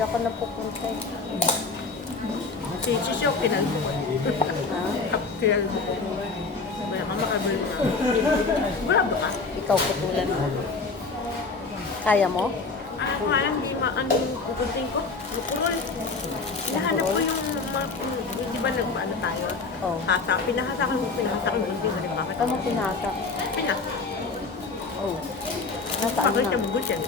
Hindi ako napupunta eh. Si Chisyo, kinal mo ko. Ha? Kinal mo ko. Wala ka makabal na. Wala ba ka? Ikaw putulan mo. Kaya mo? Ako nga lang, di ano yung pupunting ko. Lukurol. Hinahanap ko yung di ba nagpaano tayo? Oo. Hasa. Pinahasakan mo, hindi na rin bakit. Ano pinasa? Oh. Oo. Nasaan Pakita na? mo good yan.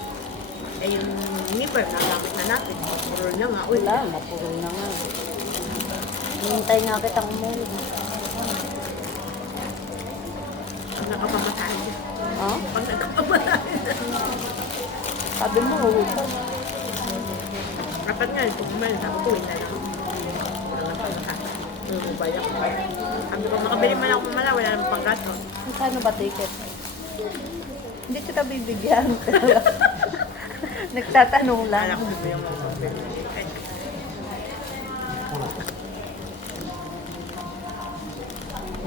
Eh yung nipper, nagamit na natin. Purol na nga. Uy, Wala, mapuro na nga. Hintay nga kitang umuwi. ang nakapamatahin niya. Ha? Ang nakapamatahin. Sabi mo, huwag ka. Kapag nga, kung kumain, sabi ko, na lang. Bayak. Sabi ko, makabili man ako mamala, wala namang panggasto. Saan ba ticket? Hindi kita bibigyan. Nagtatanong lang. Alam ko, bibili mo ako. Ay,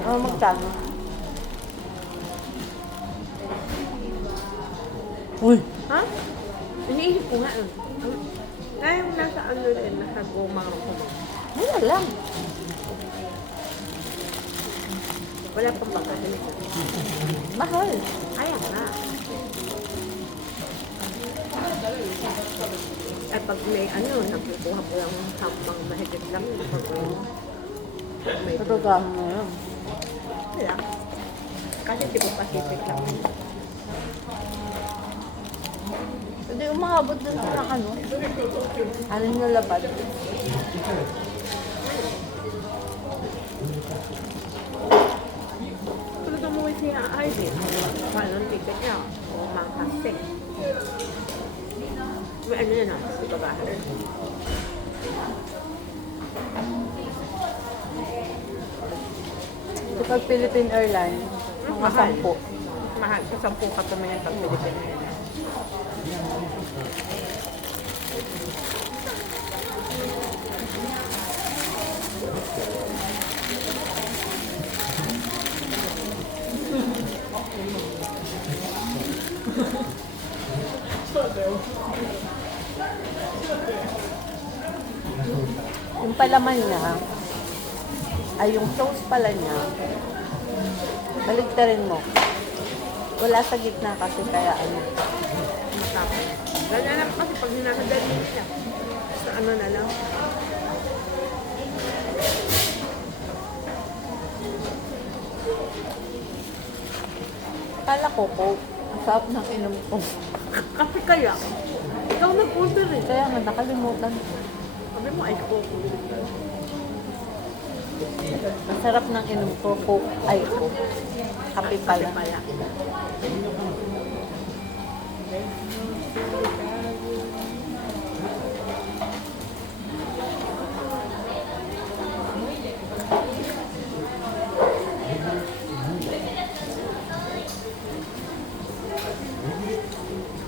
Ano magkano? Uy! ha? Iniisip ko nga. Ay, yung nasa ano rin, nasa goma ako. Wala lang. Wala pang pagkakalik. Mahal. Ayan nga. At pag may ano, nagkukuha ko lang hambang mahigit lang. Pag may Patugahan mo yun. wala. Kasi di ko Pacific lang. Hindi umabot dun sa ano. Alin na labad. Tulad umuwi siya ay din. Mahal ng ticket niya. O mga kasing. May ano yan ah, ito ba? Kapag Philippine Airlines, mga 10. Mahal. Sa 10 ka tumayan pag Pilipinas. Yung palaman niya, ay yung sauce pala niya, baligtarin mo. Wala sa gitna kasi kaya ano. Matapos. Ganyan lang kasi pag ninasadali niya. Sa ano na lang. Kala ko po, ang sarap ng inom ko. Kasi kaya, ikaw nag-order eh. Kaya nga nakalimutan. Sabi mo, ay ko. Ang sarap ng inom ko, Coke, ay Coke. Kape pala. Pala.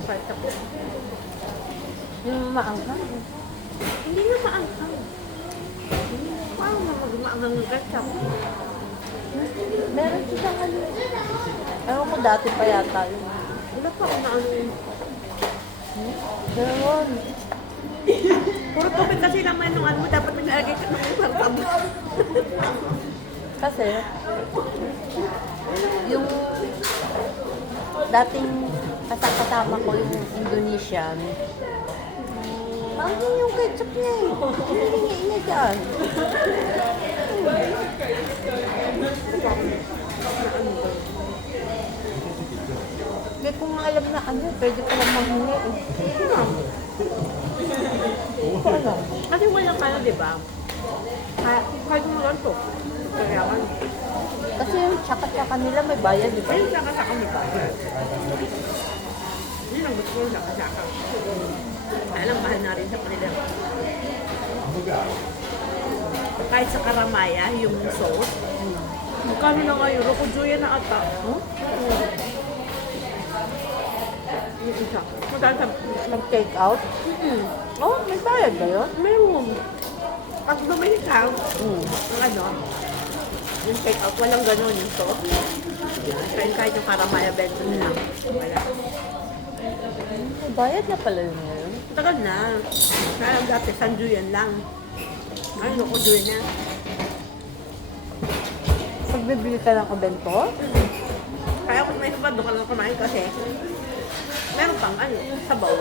Palta po. Yung maanghang. Hindi na maanghang. Paano na mag-maanghang ng ketchup? Meron siya ano. Ewan ko dati pa yata yun. Wala pa ako na ano yun. Meron. Puro tubig kasi naman nung ano mo, dapat pinalagay ka ng isang tabo. Kasi, yung dating kasama ko yung Indonesian, parang yung ketchup niya eh. Hinihingi niya dyan. Hindi ko nga alam na ano, pwede ko lang manghingi eh. Hindi ko alam. Kasi walang ano, di ba? Kahit mo lang to. Kaya ano. Kasi yung tsaka-tsaka nila may bayad, di ba? Ayun, saka-saka mo ba? Yun ang gusto ko yung saka-saka. Alam, mahal na rin sa kanila. Kahit sa karamaya, yung sauce. Magkano na ngayon? Rokujuya na ata. Huh? Yung isa. Magkano? Nag-take out? Oh, may bayad ba yun? Meron. Pag bumili ka, Mm. ang ano, yung take out, walang ganun yung sauce. Kahit yung karamaya, bento na lang. Wala. May bayad na pala yun ngayon. Tagal na. Kaya lang dati, sanjuyan lang. Ano ko doon na? Pagbibili ka ng kabento? Kaya kung may sabado ka lang kumain kasi meron pang ano, sabaw.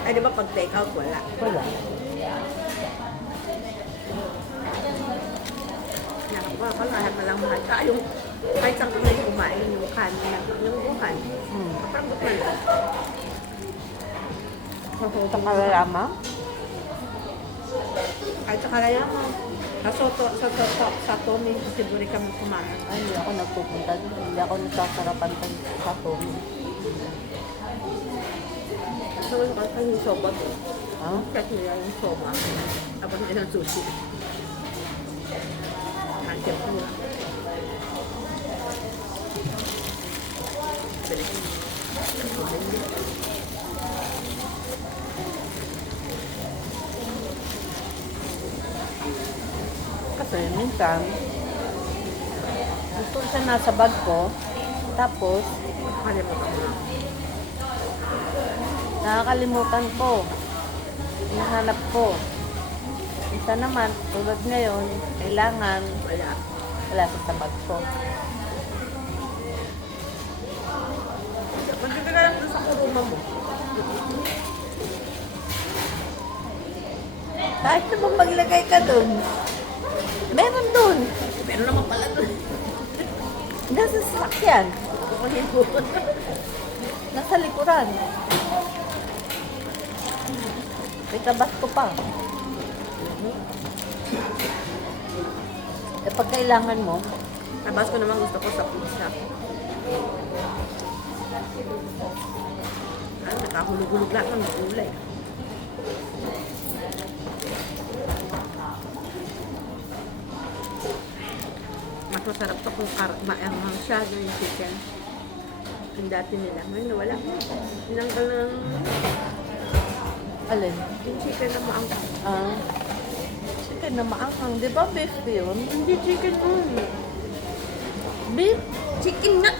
Ay di ba pag take out wala. Wala. Nakapapa, lahat na lang mahal. Kaya yung kahit saan kung may kumain yung kanin, yung bukan. Parang bukan lang. Ito kalalama? Kahit sa kalayama. Sa Tommy, siguro kami kumain. Ay, hindi ako nagpupunta. Hindi ako nagsasarapan sa Tommy. So, kasi yung soba to. Ha? Check nila yung soba. Tapos nila ng sushi. Hansyep nila. Kasi minsan, gusto siya nasa bag ko. Tapos, Nakalimutan mo lang. nakakalimutan ko. Hinahanap ko. Isa naman, tulad ngayon, kailangan Wala. wala sa bag ko. Magdagdag lang doon sa kuruma mo. Kahit naman maglagay ka dun. Meron dun. Pero naman pala doon. Nasa sasakyan. Kukunin mo. Nasa likuran. May tabas ko pa. Eh, pag kailangan mo, Tabas ko naman gusto ko sa pizza. Ano, nakahulog-hulog lang ng gulay. Mas masarap to kung maanghang siya yung chicken. Yung dati nila. Ngayon wala. Tinanggal ng alin? yung chicken na maanghang. Ah, chicken na maanghang. Di ba beef yun? Hindi chicken nun. Beef? Chicken nga!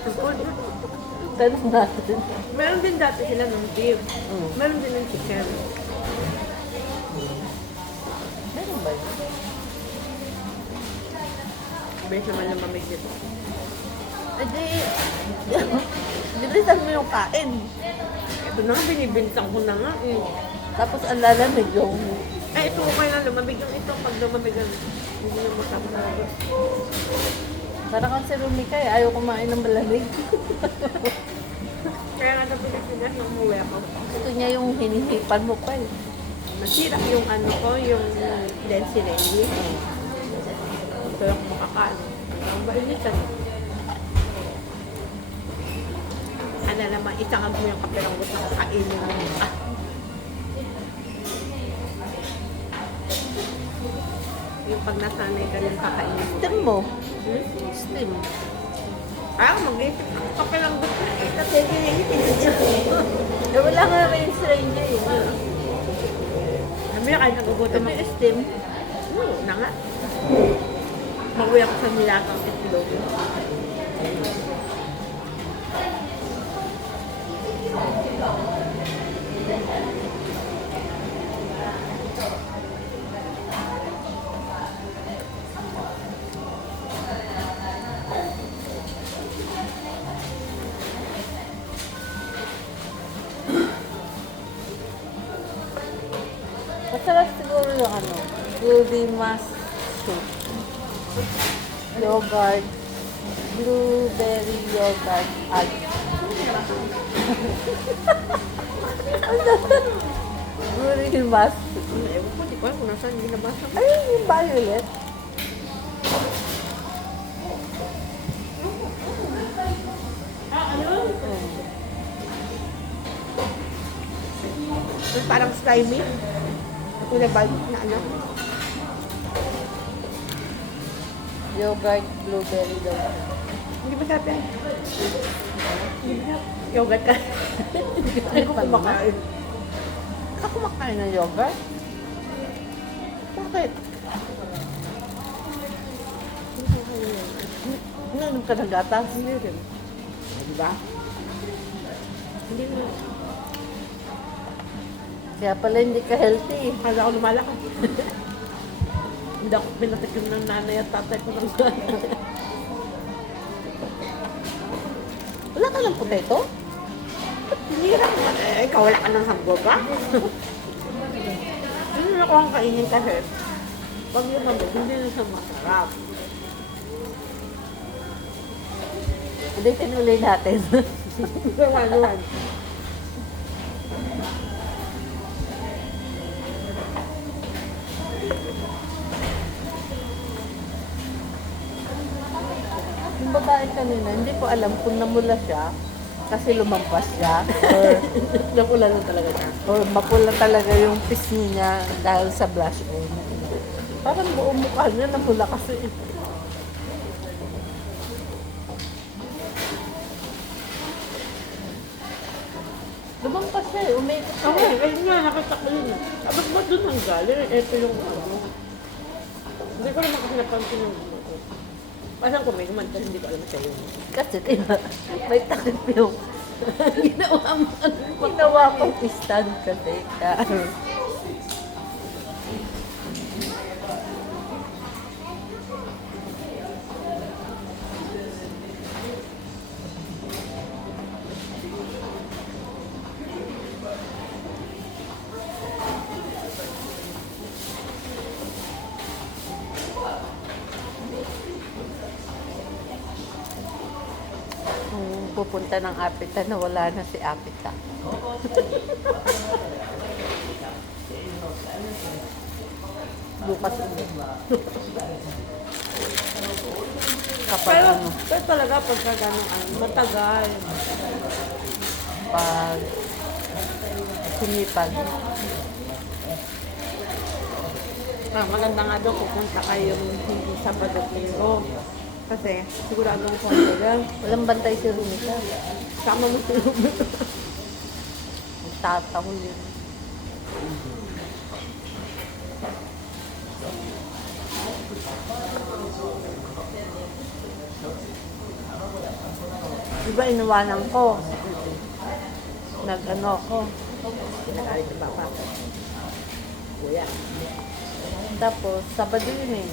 Tanong natin. Meron din dati sila ng beef. Mm. Meron din ng chicken. Meron ba yun? Besh naman lumamig dito. Eh di, bilisan mo yung kain. Ito na nga, binibintang ko na nga eh. Tapos ang lalamig yung... Eh, ito okay na lumamig yung ito. Pag lumamig ang hindi na masama. Parang kasi Rumika eh, ayaw kumain ng malamig. Kaya nga sa Pilipinas, nung umuwi ako, Gusto niya yung hinihipan mo pa eh. nasira yung ano ko, yung density. Ito yung makakain. Ang bainitan. Ano naman, itangan mo yung kape ng gusto ko kainin mo. Yung pag nasanay ka ng kakainin mo. Steam mo. Hmm? Steam. Kaya mag-isip ng kape ng gusto ko. Kasi hinihitin mo. Eh wala nga range range eh. Sabi na kahit nagugutom Ito ako. yung steam. Na nga. Mag-uwi ako sa nilatang itlog. Masarap siguro yung ano, gulay mas soup. Yogurt, blueberry yogurt, at gulay mas soup. Ewan ko, di ko alam kung nasaan yung binabasa ko. Ay, yung violet. Yung parang slimy. Kulay violet na ano. Yogurt, blueberry daw. Hindi ba sabi? Hindi ba sabi? Yogurt ka. Hindi ko kumakain. Ako kumakain ng yogurt? Bakit? Inom ka ng gatas? Hindi rin. Di ba? Hindi mo. Kaya pala hindi ka healthy. Kala ko lumalaki. Hindi ako pinatikim ng nanay at tatay ko ng Wala ka ng potato? Hinira mo. Ikaw wala ka ng hamburger? Hindi na ako ang kainin kasi. Pag yung hamburger, hindi na siya masarap. Ulitin ulit natin. Luwan. Yung babae kanina, hindi ko alam kung namula siya kasi lumampas siya or Napula na talaga siya. mapula talaga yung pisngi niya dahil sa blush on. Parang buong mukha niya namula kasi. Lumampas siya eh, umikot siya. Okay, ayun nga, nakita ko yun. Abot ba doon ang galing? Ito yung ano. Hindi ko naman kasi napansin yung ano. Pasang ko may kumanta, hindi ko alam siya yun. Kasi diba, may takip yung Ginawa mo ano. ginawa kong stand kasi. Kaya, kung pupunta ng Apita na wala na si Apita. Bukas ulit. Kapag Pero, ano, pero talaga pagka gano'ng ano, matagal. pag sumipag. Maganda nga daw pupunta kayo hindi sa Linggo. Kasi sigurado ko talaga. Walang bantay si Rumita. Sama mo si Ruben. Tatahol yun. Diba iniwanan ko? Nag-ano ako. Pinagalit ni Papa. Kuya. Tapos, Sabado yun eh.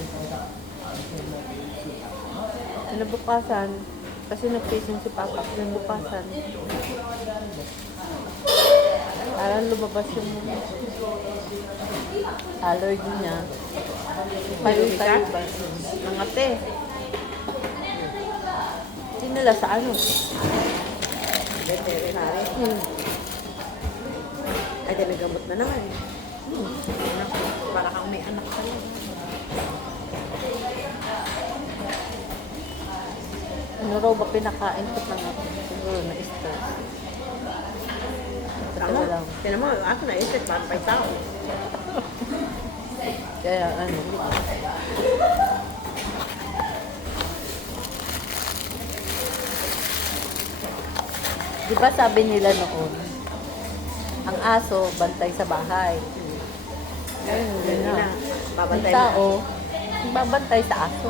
Kinabukasan, kasi nag-patient si Papa, kinabukasan. Parang lumabas yung allergy niya. Payo-tayo ba? Nangate. Sinala sa ano? Veterinary. Ay, dinagamot na naman. Anak, para kang may anak ka lang. Ano raw ba pinakain ko na nga? Siguro na-stress. Tama. Wala lang. Tinan mo, ako naisip, parang pa'y tao. Kaya ano, di ba sabi nila noon, ang aso bantay sa bahay. Ayun, Yun yun na. na. Ang Babantay tao, babantay sa aso.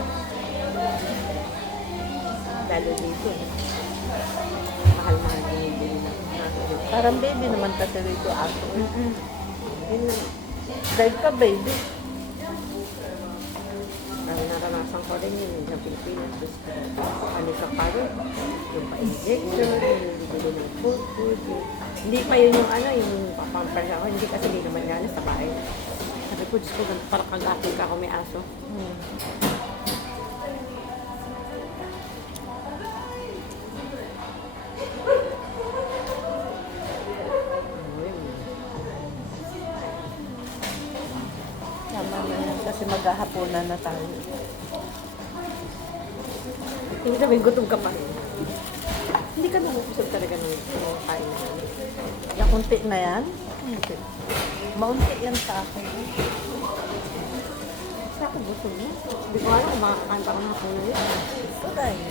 Lalo dito. Mahal-mahal din yung bili ng naso. Parang baby naman kasi rito aso. Yun na. Dahil ka baby. Ang naranasan ko rin yun sa Pilipinas. Ano sa parang, yung pa-injection, yung bibili ng food. Hindi pa yun yung ano, yung papamper ako. Hindi kasi hindi naman yan sa bahay. Sabi ko, Diyos ko, parang kagatin ka ako may aso. Tama na yan kasi maghahaponan na tayo. Hindi sabihin, gutom ka pa rin. Hindi ka nakukusap talaga ng kain na yan. Yung kunti na yan, maunti yan sa akin. Kasi ako gusto mo. Hindi ko alam kung makakakaan pa ako ng hapon na yun. Ito dahil.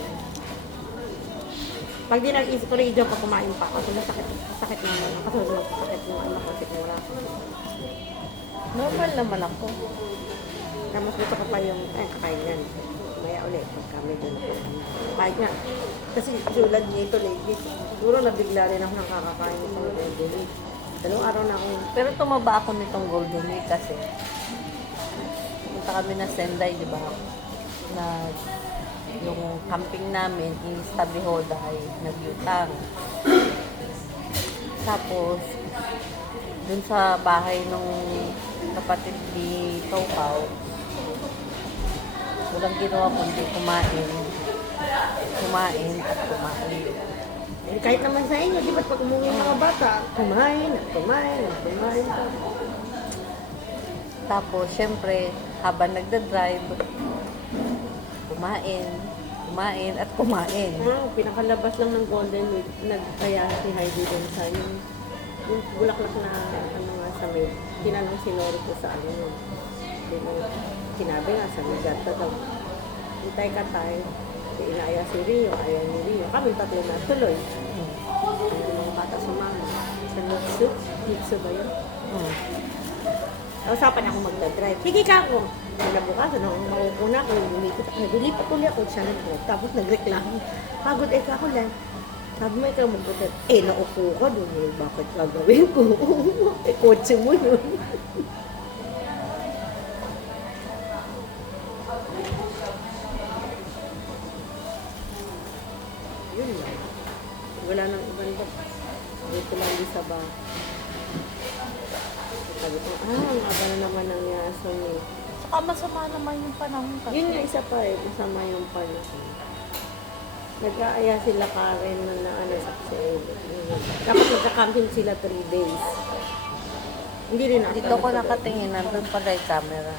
Pag di nag-isip ko rin dyan pag kumain pa ako, sakit na naman. Kasi sakit yung anak ko, sakit wala ko. Normal naman ako. Kaya mas gusto ko pa yung, kakain yan. Maya ulit, pagka medyo na kahit nga. Kasi tulad nito lately, siguro nabigla rin ako ng kakakain ng mga bubuli. Dalawang araw na ako. Pero tumaba ako nitong Golden Week kasi punta kami na Senday, di ba? Na yung camping namin in Tabihoda ay nagyutang. Tapos, dun sa bahay nung kapatid ni Taukaw, walang ginawa kundi kumain at kumain. Eh, kahit naman sa inyo, di ba pag umuwi yung mga bata, kumain, at kumain, at kumain. Tapos, syempre, habang nagda-drive, kumain at kumain. Pinakalabas lang ng Golden Week, nagkaya si Heidi dun sa yung bulaklak na ano nga sa may, tinanong si Lori ko sa ano yun. Sinabi nga sa Migata daw, hintay ka tayo. Inaya si Rio, ayaw ni Rio. Kami tatlo na tuloy. Ayaw ng bata sumama. Sa Nitsu ba yun? Usapan ako magdadrive. Sige ka ako. Kinabukasan ako, maupuna ako. Naglilipat ulit ako siya nag-drive. Tapos nagreklamo. Pagod ako lang. Sabi mo ikaw magbutat. Naupo ka doon. Bakit gagawin ko? Kotse mo yun. Yun lang. Wala nang ibang ba. Dito lang din sa ba. Sabi ko, ang aba na naman ng yason eh. Saka masama naman yung panahon kasi. Yun nga isa pa eh, masama yung panahon. Nag-aaya sila Karen na ano sa dapat magka-camping sila 3 days. Hindi rin ako. Dito ko nakatingin, nandun pala yung camera.